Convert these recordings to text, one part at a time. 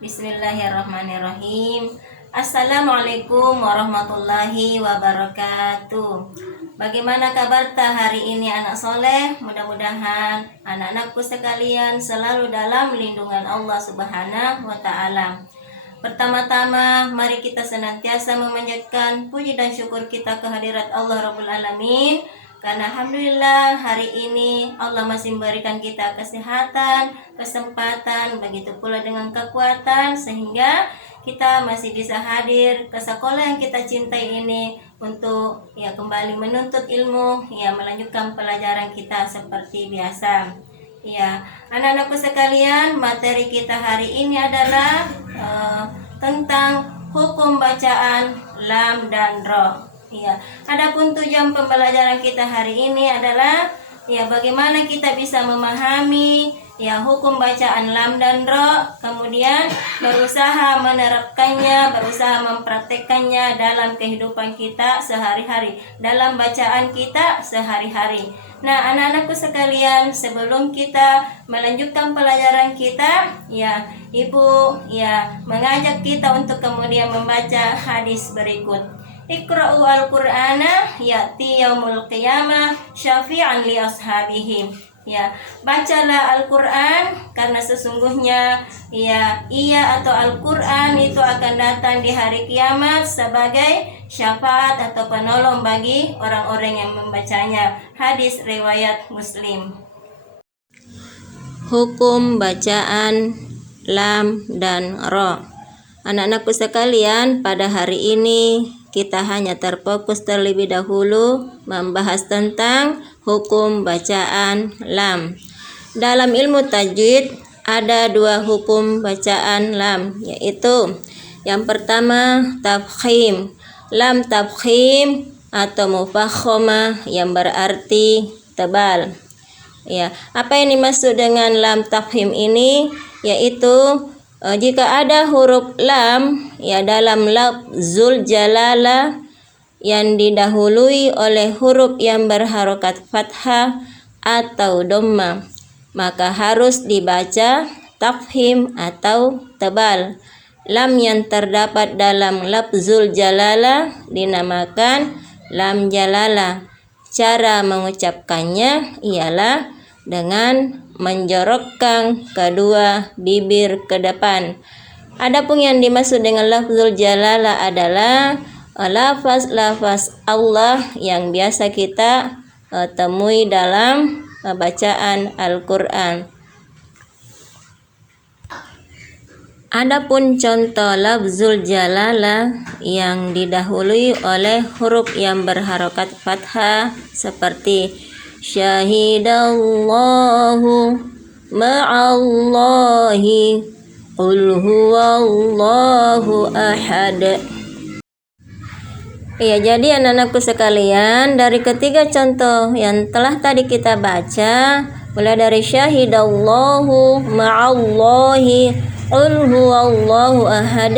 Bismillahirrahmanirrahim. Assalamualaikum warahmatullahi wabarakatuh. Bagaimana kabar hari ini anak soleh? Mudah-mudahan anak-anakku sekalian selalu dalam lindungan Allah Subhanahu wa Ta'ala. Pertama-tama, mari kita senantiasa memanjatkan puji dan syukur kita kehadirat Allah Rabbul Alamin. Karena alhamdulillah hari ini Allah masih memberikan kita kesehatan, kesempatan, begitu pula dengan kekuatan, sehingga kita masih bisa hadir ke sekolah yang kita cintai ini untuk kembali menuntut ilmu, melanjutkan pelajaran kita seperti biasa. Anak-anakku sekalian, materi kita hari ini adalah tentang hukum bacaan lam dan ro. Adapun tujuan pembelajaran kita hari ini adalah bagaimana kita bisa memahami hukum bacaan lam dan ro, kemudian berusaha menerapkannya, berusaha mempraktekkannya dalam kehidupan kita sehari-hari, dalam bacaan kita sehari-hari. Nah, anak-anakku sekalian, sebelum kita melanjutkan pelajaran kita, Ibu mengajak kita untuk kemudian membaca hadis berikut. Iqra'u al-Qur'ana ya'ti yaumul qiyamah syafi'an li ashabihi. Bacalah Al-Qur'an karena sesungguhnya ia atau Al-Qur'an itu akan datang di hari kiamat sebagai syafaat atau penolong bagi orang-orang yang membacanya. Hadis riwayat Muslim. Hukum bacaan lam dan ro. Anak-anakku sekalian, pada hari ini kita hanya terfokus terlebih dahulu membahas tentang hukum bacaan lam. Dalam ilmu tajwid ada dua hukum bacaan lam, yaitu yang pertama tafkhim. Lam tafkhim atau mufakhomah yang berarti tebal. Apa yang dimaksud dengan lam tafkhim ini? Yaitu jika ada huruf lam dalam lafzul jalalah yang didahului oleh huruf yang berharokat fathah atau dhamma, maka harus dibaca tafkhim atau tebal. Lam yang terdapat dalam lafzul jalalah dinamakan lam jalalah. Cara mengucapkannya ialah dengan menjorokkan kedua bibir ke depan. Adapun yang dimaksud dengan lafzul jalalah adalah lafaz-lafaz Allah yang biasa kita temui dalam bacaan Al-Qur'an. Adapun contoh lafzul jalalah yang didahului oleh huruf yang berharokat fathah seperti syahidallahu ma'allahi qul huwallahu ahad. Jadi anak-anakku sekalian, dari ketiga contoh yang telah tadi kita baca, mulai dari syahidallahu ma'allahi qul huwallahu ahad,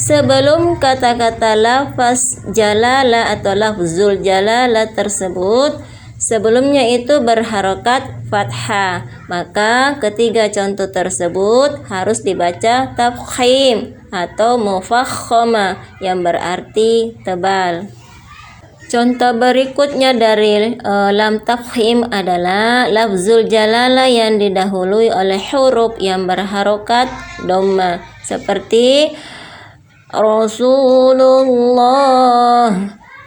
sebelum kata-kata lafaz jalalah atau lafzul jalalah tersebut sebelumnya itu berharokat fathah, maka ketiga contoh tersebut harus dibaca tafkhim atau mufakhomah yang berarti tebal. Contoh berikutnya dari lam tafkhim adalah lafzul jalalah yang didahului oleh huruf yang berharokat dhamma seperti Rasulullah,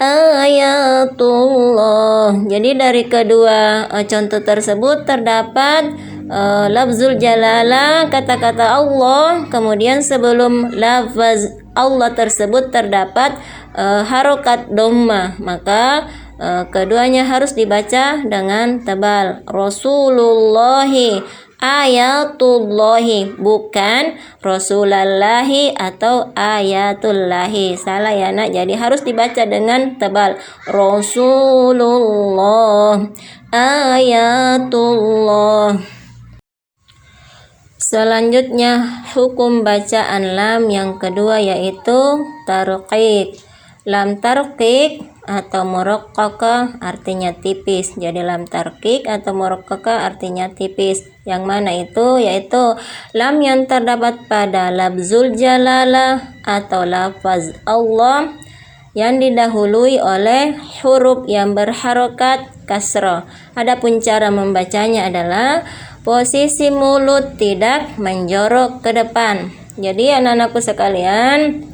ayatullah. Jadi dari kedua contoh tersebut terdapat lafzul jalalah, kata-kata Allah, kemudian sebelum lafaz Allah tersebut terdapat harokat dhamma, maka keduanya harus dibaca dengan tebal. Rasulullahi, ayatullahi, bukan rasulallahi atau ayatullahi. Salah ya nak, jadi harus dibaca dengan tebal. Rasulullah, ayatullah. Selanjutnya hukum bacaan lam yang kedua yaitu tarqiq. Lam tarqiq atau muraqqaqah artinya tipis. Jadi lam tarqiq atau muraqqaqah artinya tipis. Yang mana itu? Yaitu lam yang terdapat pada lafzul jalalah atau lafaz Allah yang didahului oleh huruf yang berharokat kasrah. Adapun cara membacanya adalah posisi mulut tidak menjorok ke depan. Jadi anak-anakku sekalian,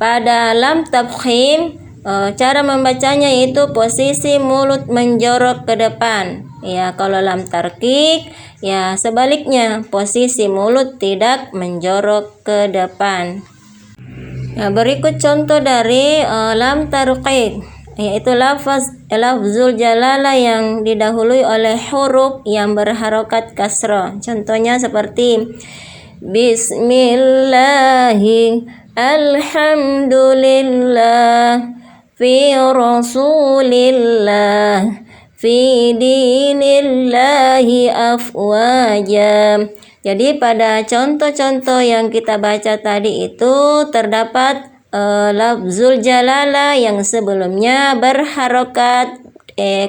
pada lam tafkhim cara membacanya itu posisi mulut menjorok ke depan. Ya, kalau lam tarqiq ya sebaliknya, posisi mulut tidak menjorok ke depan. Nah, berikut contoh dari lam tarqiq, yaitu lafzul jalalah yang didahului oleh huruf yang berharokat kasrah. Contohnya seperti Bismillahi alhamdulillah fi rasulillah fi dinillahi afwaja. Jadi pada contoh-contoh yang kita baca tadi itu terdapat lafzul jalalah yang sebelumnya berharokat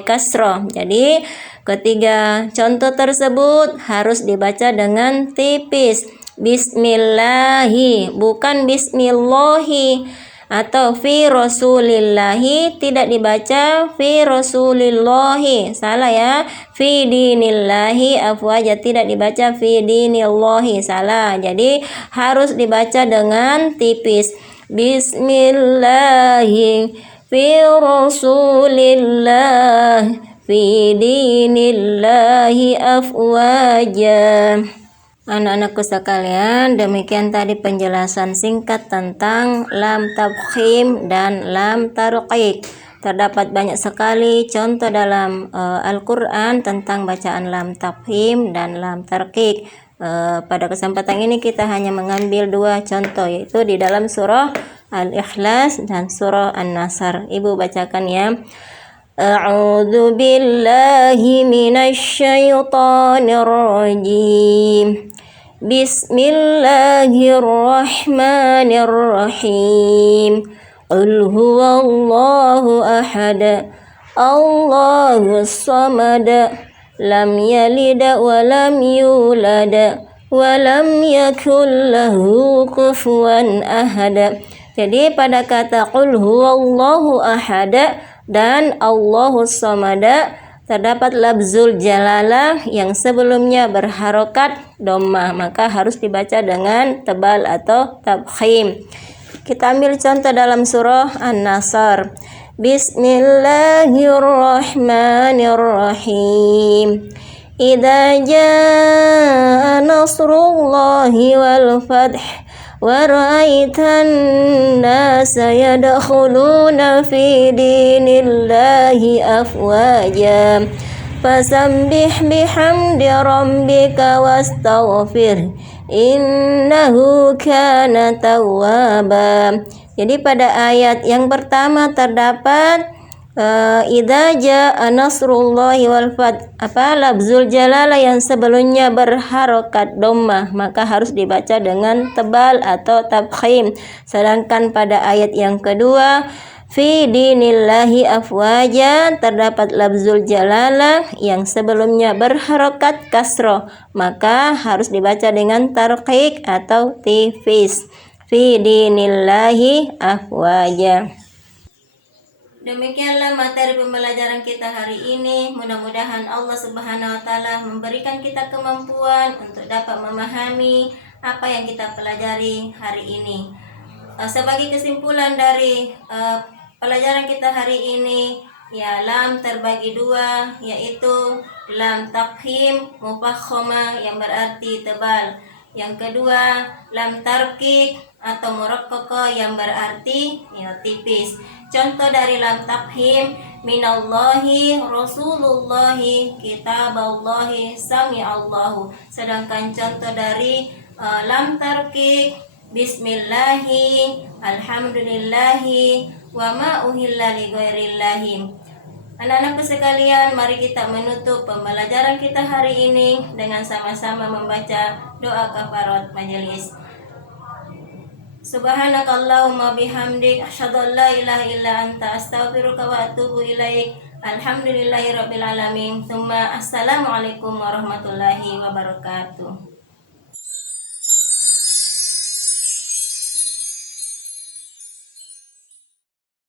kasroh. Jadi ketiga contoh tersebut harus dibaca dengan tipis. Bismillahi, bukan bismillahi. Atau fi rasulillahi, tidak dibaca fi rasulillahi, salah ya. Fi dinillahi afwaja, tidak dibaca fi dinillahi, salah. Jadi harus dibaca dengan tipis. Bismillahi fi rasulillah fi dinillahi afwaja. Anak-anakku sekalian, demikian tadi penjelasan singkat tentang lam tafkhim dan lam tarqiq. Terdapat banyak sekali contoh dalam Al-Quran tentang bacaan lam tafkhim dan lam tarqiq. Pada kesempatan ini kita hanya mengambil dua contoh, yaitu di dalam surah Al-Ikhlas dan surah An-Nasr. Ibu bacakan ya. A'udzu billahi minasyaitonir rajim. Bismillahirrahmanirrahim. Qul huwallahu ahad. Allahus samad. Lam yalid wa lam yulad wa lam yakul lahu kufuwan ahad. Jadi pada kata qul huwallahu ahad dan Allahus samad terdapat lafzul jalalah yang sebelumnya berharokat dhammah, maka harus dibaca dengan tebal atau tafkhim. Kita ambil contoh dalam surah An-Nasr. Bismillahirrahmanirrahim. Idza jaa nasrullahi wal fath wa ra'aitan nasa yadkhuluna fi dinillahi afwaja fasabbih bihamdi rabbika wastaghfir innahu kana tawwaba. Jadi pada ayat yang pertama terdapat idza jaa nasrullahi wal fath, lafzul jalalah yang sebelumnya berharokat dhammah, maka harus dibaca dengan tebal atau tafkhim. Sedangkan pada ayat yang kedua fi dinillahi afwaja terdapat lafzul jalalah yang sebelumnya berharokat kasroh, maka harus dibaca dengan tarqiq atau tipis. Fi dinillahi afwaja. Demikianlah materi pembelajaran kita hari ini. Mudah-mudahan Allah Subhanahu wa taala memberikan kita kemampuan untuk dapat memahami apa yang kita pelajari hari ini. Sebagai kesimpulan dari pelajaran kita hari ini, ya lam terbagi dua, yaitu lam tafkhim mufakhama yang berarti tebal. Yang kedua, lam tarqiq atau muraqqaqah yang berarti ya tipis. Contoh dari lam tafkhim, minallahi rasulullahi kitaballahi sami'allahu. Sedangkan contoh dari lam tarqiq, bismillahi alhamdulillahi wa ma uhilla li ghairillahi. Anak-anakku sekalian, mari kita menutup pembelajaran kita hari ini dengan sama-sama membaca doa kafarat majelis. Subhanakallahumma bihamdik asyhadu an la ilaha illa anta astaghfiruka wa atubu ilaik. Alhamdulillahirabbil alamin. Tsumma assalamualaikum warahmatullahi wabarakatuh.